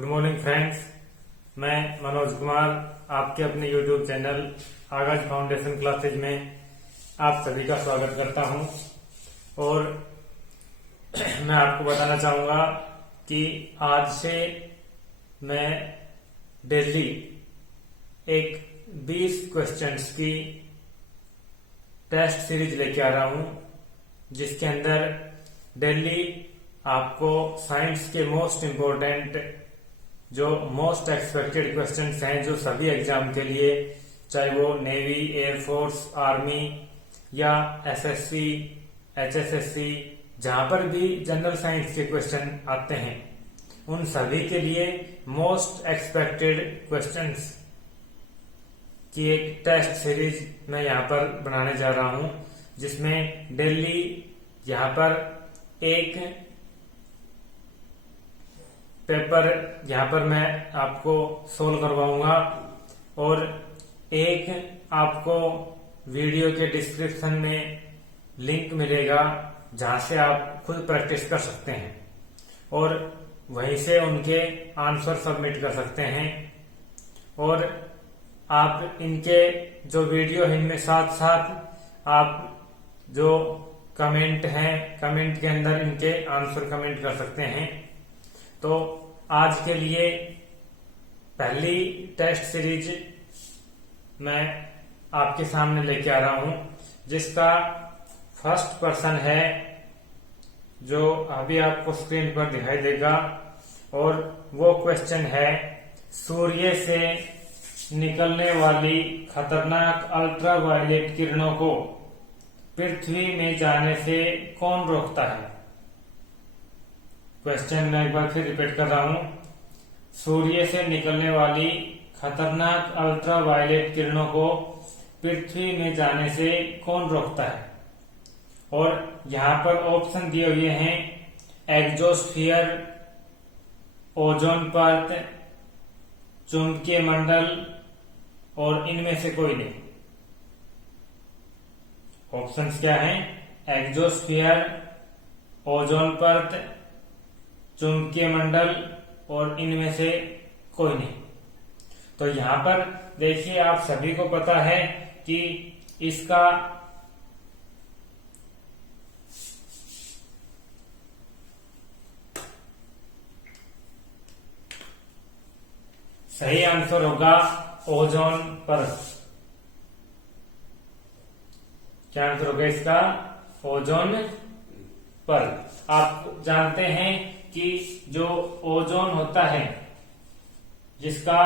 Good morning friends, मैं मनोज कुमार आपके अपने यूट्यूब चैनल आगाज फाउंडेशन क्लासेज में आप सभी का स्वागत करता हूं। और मैं आपको बताना चाहूंगा कि आज से मैं डेली एक 20 क्वेश्चंस की टेस्ट सीरीज लेके आ रहा हूं, जिसके अंदर डेली आपको साइंस के मोस्ट इम्पोर्टेंट जो मोस्ट एक्सपेक्टेड क्वेश्चंस हैं, जो सभी एग्जाम के लिए, चाहे वो नेवी, एयरफोर्स, आर्मी या एसएससी, एचएसएससी, जहां पर भी जनरल साइंस के क्वेश्चन आते हैं, उन सभी के लिए मोस्ट एक्सपेक्टेड क्वेश्चंस की एक टेस्ट सीरीज मैं यहाँ पर बनाने जा रहा हूं, जिसमें डेली यहाँ पर एक पेपर यहाँ पर मैं आपको सोल्व करवाऊंगा और एक आपको वीडियो के डिस्क्रिप्शन में लिंक मिलेगा, जहां से आप खुद प्रैक्टिस कर सकते हैं और वहीं से उनके आंसर सबमिट कर सकते हैं। और आप इनके जो वीडियो है, इनमें साथ साथ आप जो कमेंट हैं, कमेंट के अंदर इनके आंसर कमेंट कर सकते हैं। तो आज के लिए पहली टेस्ट सीरीज मैं आपके सामने लेके आ रहा हूं, जिसका फर्स्ट पर्सन है, जो अभी आपको स्क्रीन पर दिखाई देगा। और वो क्वेश्चन है, सूर्य से निकलने वाली खतरनाक अल्ट्रावायलेट किरणों को पृथ्वी में जाने से कौन रोकता है। क्वेश्चन मैं एक बार फिर रिपीट कर रहा हूं। सूर्य से निकलने वाली खतरनाक अल्ट्रावायलेट किरणों को पृथ्वी में जाने से कौन रोकता है। और यहां पर ऑप्शन दिए हुए हैं, एग्जोस्फियर, ओजोन परत, चुंबकीय मंडल और इनमें से कोई नहीं। ऑप्शंस क्या हैं? एग्जोस्फियर, ओजोन परत, चुंबकीय मंडल और इनमें से कोई नहीं। तो यहां पर देखिए, आप सभी को पता है कि इसका सही आंसर होगा ओजोन परत। क्या आंसर होगा इसका? ओजोन परत। आप जानते हैं कि जो ओजोन होता है, जिसका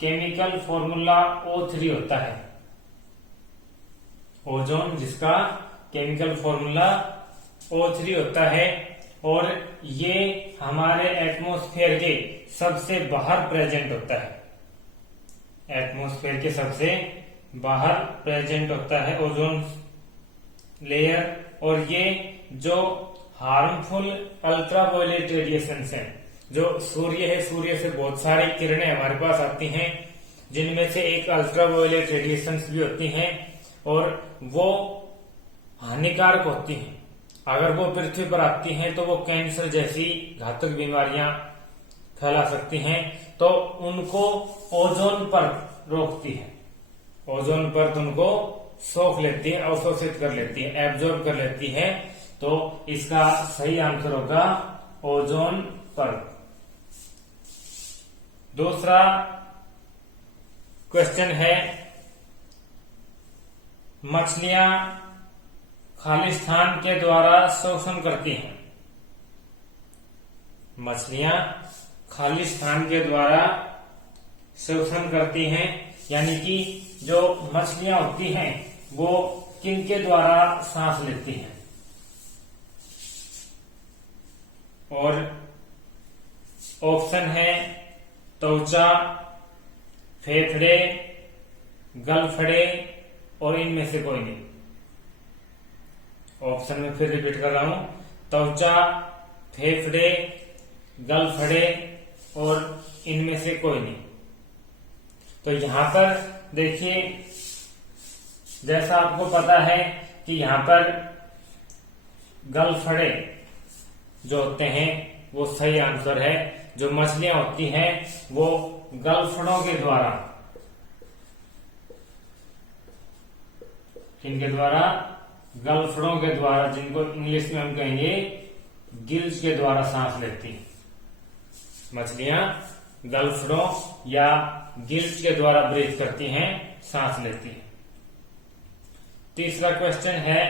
केमिकल फॉर्मूला O3 होता है, ओजोन जिसका केमिकल फॉर्मूला O3 होता है, और ये हमारे एटमॉस्फेयर के सबसे बाहर प्रेजेंट होता है। एटमॉस्फेयर के सबसे बाहर प्रेजेंट होता है ओजोन लेयर। और ये जो हार्मफुल अल्ट्रावायलेट रेडिएशन है, जो सूर्य है, सूर्य से बहुत सारी किरणें हमारे पास आती हैं, जिनमें से एक अल्ट्रावायलेट रेडिएशन भी होती हैं, और वो हानिकारक होती हैं। अगर वो पृथ्वी पर आती हैं तो वो कैंसर जैसी घातक बीमारियां फैला सकती हैं। तो उनको ओजोन परत रोकती है। ओजोन परत उनको सोख लेती है, अवशोषित कर लेती है, एब्जॉर्ब कर लेती है। तो इसका सही आंसर होगा ओजोन परत। दूसरा क्वेश्चन है, मछलियां खालिस्तान के द्वारा शोषण करती हैं। मछलियां खालिस्तान के द्वारा शोषण करती हैं, यानी कि जो मछलियां होती हैं वो किनके द्वारा सांस लेती हैं। और ऑप्शन है त्वचा, फेफड़े, गलफड़े और इनमें से कोई नहीं। ऑप्शन में फिर रिपीट कर रहा हूं, त्वचा, फेफड़े, गलफड़े और इनमें से कोई नहीं। तो यहां पर देखिए, जैसा आपको पता है कि यहां पर गलफड़े जो होते हैं वो सही आंसर है, जो मछलियां होती हैं वो गलफड़ों के द्वारा, इनके द्वारा, गलफड़ों के द्वारा, जिनको इंग्लिश में हम कहेंगे गिल्स के द्वारा सांस लेती हैं। मछलियां गलफड़ों या गिल्स के द्वारा ब्रीथ करती हैं, सांस लेती हैं। तीसरा क्वेश्चन है,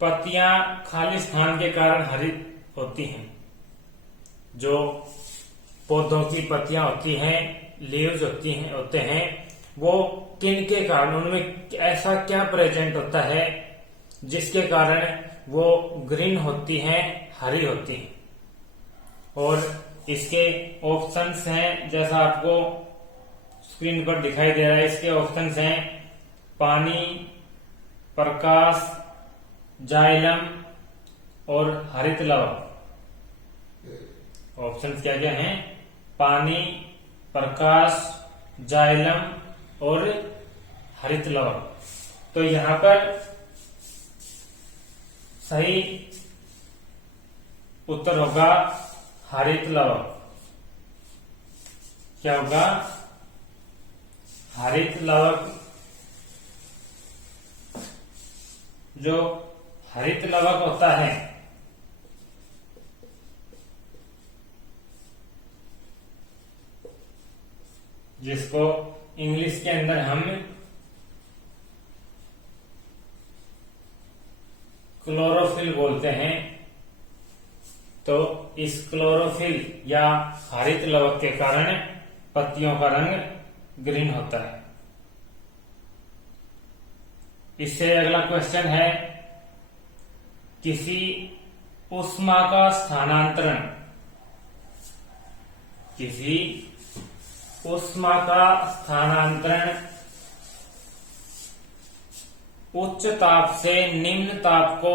पत्तियां खाली स्थान के कारण हरित होती हैं। जो पौधों की पत्तियां होती हैं, लीव्स होते हैं, वो किन के कारण, उनमें ऐसा क्या प्रेजेंट होता है जिसके कारण वो ग्रीन होती हैं, हरी होती हैं। और इसके ऑप्शंस हैं, जैसा आपको स्क्रीन पर दिखाई दे रहा है। इसके ऑप्शंस हैं पानी, प्रकाश, जाइलम और हरित लवक। ऑप्शंस क्या क्या हैं? पानी, प्रकाश, जाइलम और हरित लवक। तो यहां पर सही उत्तर होगा हरित लवक। क्या होगा? हरित लवक। जो हरित लवक होता है जिसको इंग्लिश के अंदर हम क्लोरोफिल बोलते हैं, तो इस क्लोरोफिल या हरित लवक के कारण पत्तियों का रंग ग्रीन होता है। इससे अगला क्वेश्चन है, किसी ऊष्मा का स्थानांतरण, किसी ऊष्मा का स्थानांतरण उच्च ताप से निम्न ताप को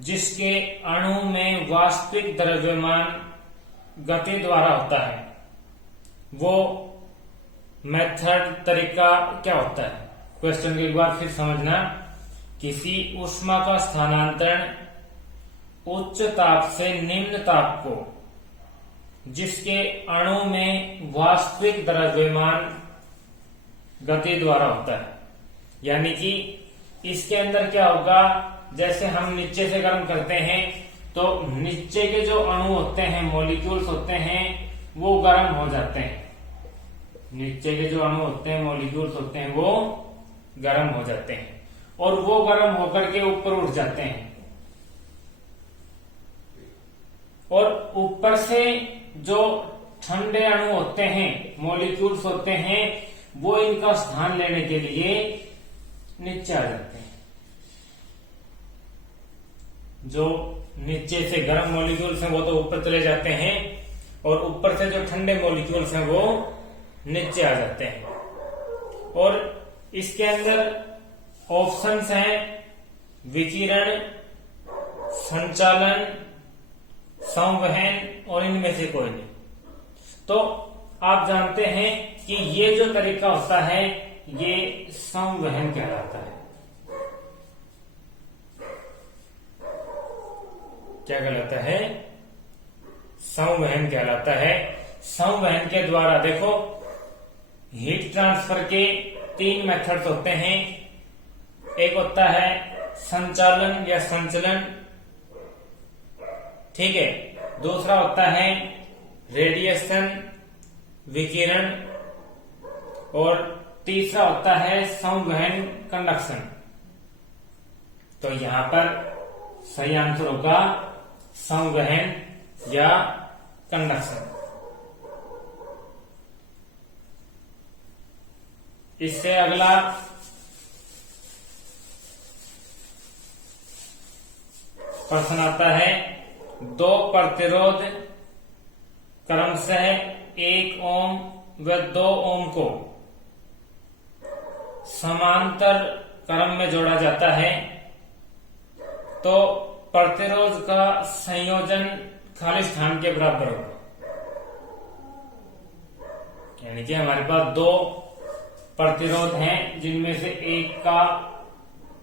जिसके अणु में वास्तविक द्रव्यमान गति द्वारा होता है, वो मेथड, तरीका क्या होता है? क्वेश्चन को एक बार फिर समझना। किसी ऊष्मा का स्थानांतरण उच्च ताप से निम्न ताप को जिसके अणु में वास्तविक द्रव्यमान गति द्वारा होता है। यानी कि इसके अंदर क्या होगा, जैसे हम नीचे से गर्म करते हैं तो नीचे के जो अणु होते हैं, मॉलिक्यूल्स होते हैं, वो गर्म हो जाते हैं। नीचे के जो अणु होते हैं, मॉलिक्यूल्स होते हैं, वो गर्म हो जाते हैं और वो गर्म होकर के ऊपर उठ जाते हैं। और ऊपर से जो ठंडे अणु होते हैं, मॉलिक्यूल्स होते हैं, वो इनका स्थान लेने के लिए नीचे आ जाते हैं। जो नीचे से गर्म मॉलिक्यूल्स हैं वो तो ऊपर चले जाते हैं और ऊपर से जो ठंडे मॉलिक्यूल्स हैं वो नीचे आ जाते हैं। और इसके अंदर ऑप्शंस हैं विकिरण, संचालन, संवहन और इनमें से कोई नहीं। तो आप जानते हैं कि ये जो तरीका होता है ये संवहन कहलाता है। क्या कहलाता है? संवहन कहलाता है। संवहन के द्वारा देखो, हीट ट्रांसफर के 3 मेथड्स होते हैं। एक होता है संचालन या संचलन, ठीक है। दूसरा होता है रेडिएशन, विकिरण, और तीसरा होता है संवहन, कंडक्शन। तो यहां पर सही आंसर होगा संवहन या कंडक्शन। इससे अगला प्रश्न आता है, 2 प्रतिरोध क्रमशः 1 ओम व 2 ओम को समांतर क्रम में जोड़ा जाता है तो प्रतिरोध का संयोजन खाली स्थान के बराबर होगा। यानी कि हमारे पास 2 प्रतिरोध हैं जिनमें से एक का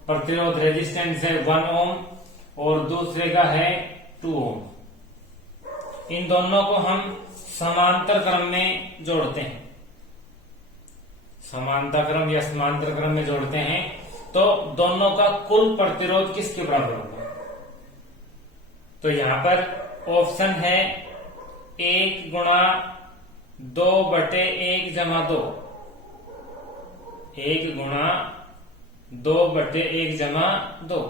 प्रतिरोध रेजिस्टेंस है 1 ओम और दूसरे का है 2 ओम। इन दोनों को हम समांतर क्रम में जोड़ते हैं, समांतर क्रम या समांतर क्रम में जोड़ते हैं, तो दोनों का कुल प्रतिरोध किसके बराबर होगा? तो यहां पर ऑप्शन है 1 गुणा 2/1 जमा 2, 1 गुणा 2/1 जमा 2।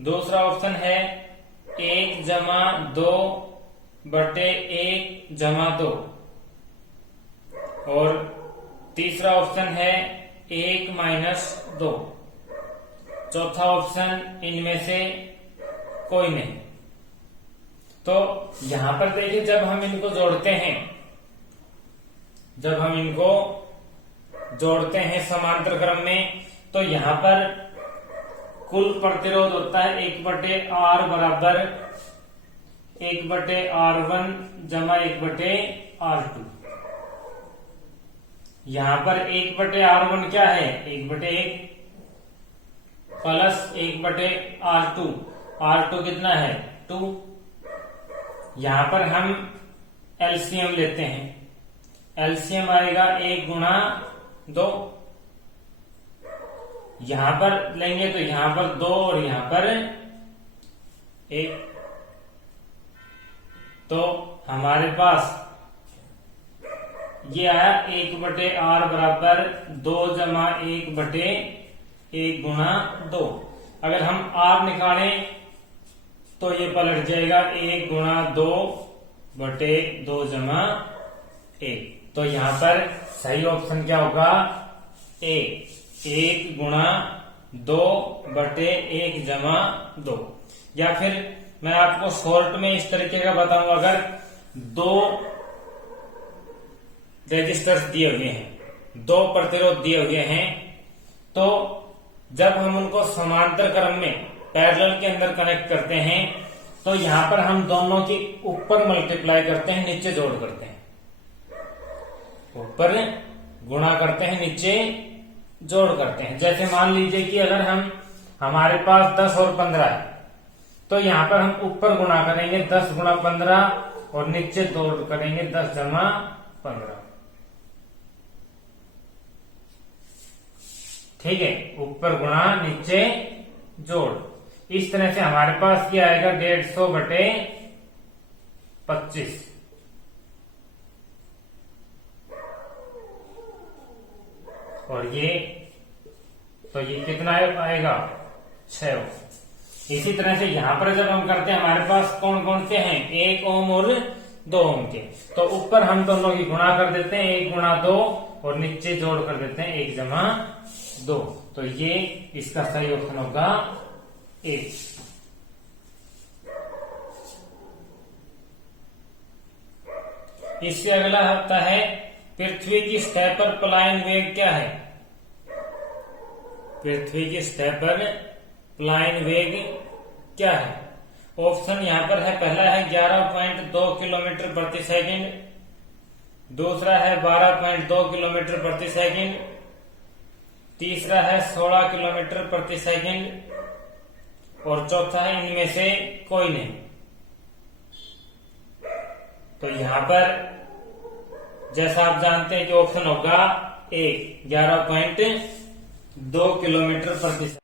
दूसरा ऑप्शन है 1 जमा 2/1 जमा 2, और तीसरा ऑप्शन है 1 माइनस 2। चौथा ऑप्शन इनमें से कोई नहीं। तो यहां पर देखिए, जब हम इनको जोड़ते हैं, जब हम इनको जोड़ते हैं समांतर क्रम में, तो यहां पर कुल प्रतिरोध होता है 1/R बराबर 1/R1 जमा 1/R2। यहां पर 1/R1 क्या है? 1/1 प्लस 1/R2। R2 कितना है? 2। यहां पर हम एलसीएम लेते हैं, एलसीएम आएगा 1 गुणा 2। यहां पर लेंगे तो यहां पर 2 और यहां पर 1, तो हमारे पास ये आया 1/R बराबर 2 जमा 1/1 गुणा 2। अगर हम R निकालें तो ये पलट जाएगा 1 गुणा 2/2 जमा 1। तो यहां पर सही ऑप्शन क्या होगा? ए, 1 गुणा 2/1 जमा 2। या फिर मैं आपको शॉर्ट में इस तरीके का बताऊंगा, अगर 2 रेजिस्टर्स दिए हुए हैं, 2 प्रतिरोध दिए हुए हैं, तो जब हम उनको समांतर क्रम में पैरेलल के अंदर कनेक्ट करते हैं, तो यहां पर हम दोनों की ऊपर मल्टीप्लाई करते हैं, नीचे जोड़ करते हैं, ऊपर गुणा करते हैं, नीचे जोड़ करते हैं। जैसे मान लीजिए कि अगर हमारे पास 10 और 15 है, तो यहां पर हम ऊपर गुणा करेंगे 10 गुणा 15 और नीचे जोड़ करेंगे 10 जमा 15। ठीक है, ऊपर गुणा नीचे जोड़। इस तरह से हमारे पास क्या आएगा? 150/25। और ये कितना आएगा? 6 ओम। इसी तरह से यहां पर जब हम करते हैं, हमारे पास कौन कौन से हैं? 1 ओम और 2 ओम के। तो ऊपर हम दोनों की गुणा कर देते हैं, 1 गुणा 2, और नीचे जोड़ कर देते हैं 1 जमा 2। तो ये इसका सही ऑप्शन होगा 1। इससे अगला होता है पृथ्वी की सतह पर पलायन वेग क्या है? पृथ्वी की सतह पर पलायन वेग क्या है? ऑप्शन यहां पर है, पहला है 11.2 किलोमीटर प्रति सेकंड, दूसरा है 12.2 किलोमीटर प्रति सेकंड, तीसरा है 16 किलोमीटर प्रति सेकंड, और चौथा है इनमें से कोई नहीं। तो यहां पर जैसा आप जानते हैं कि ऑप्शन होगा 11.2 किलोमीटर प्रति सेकंड।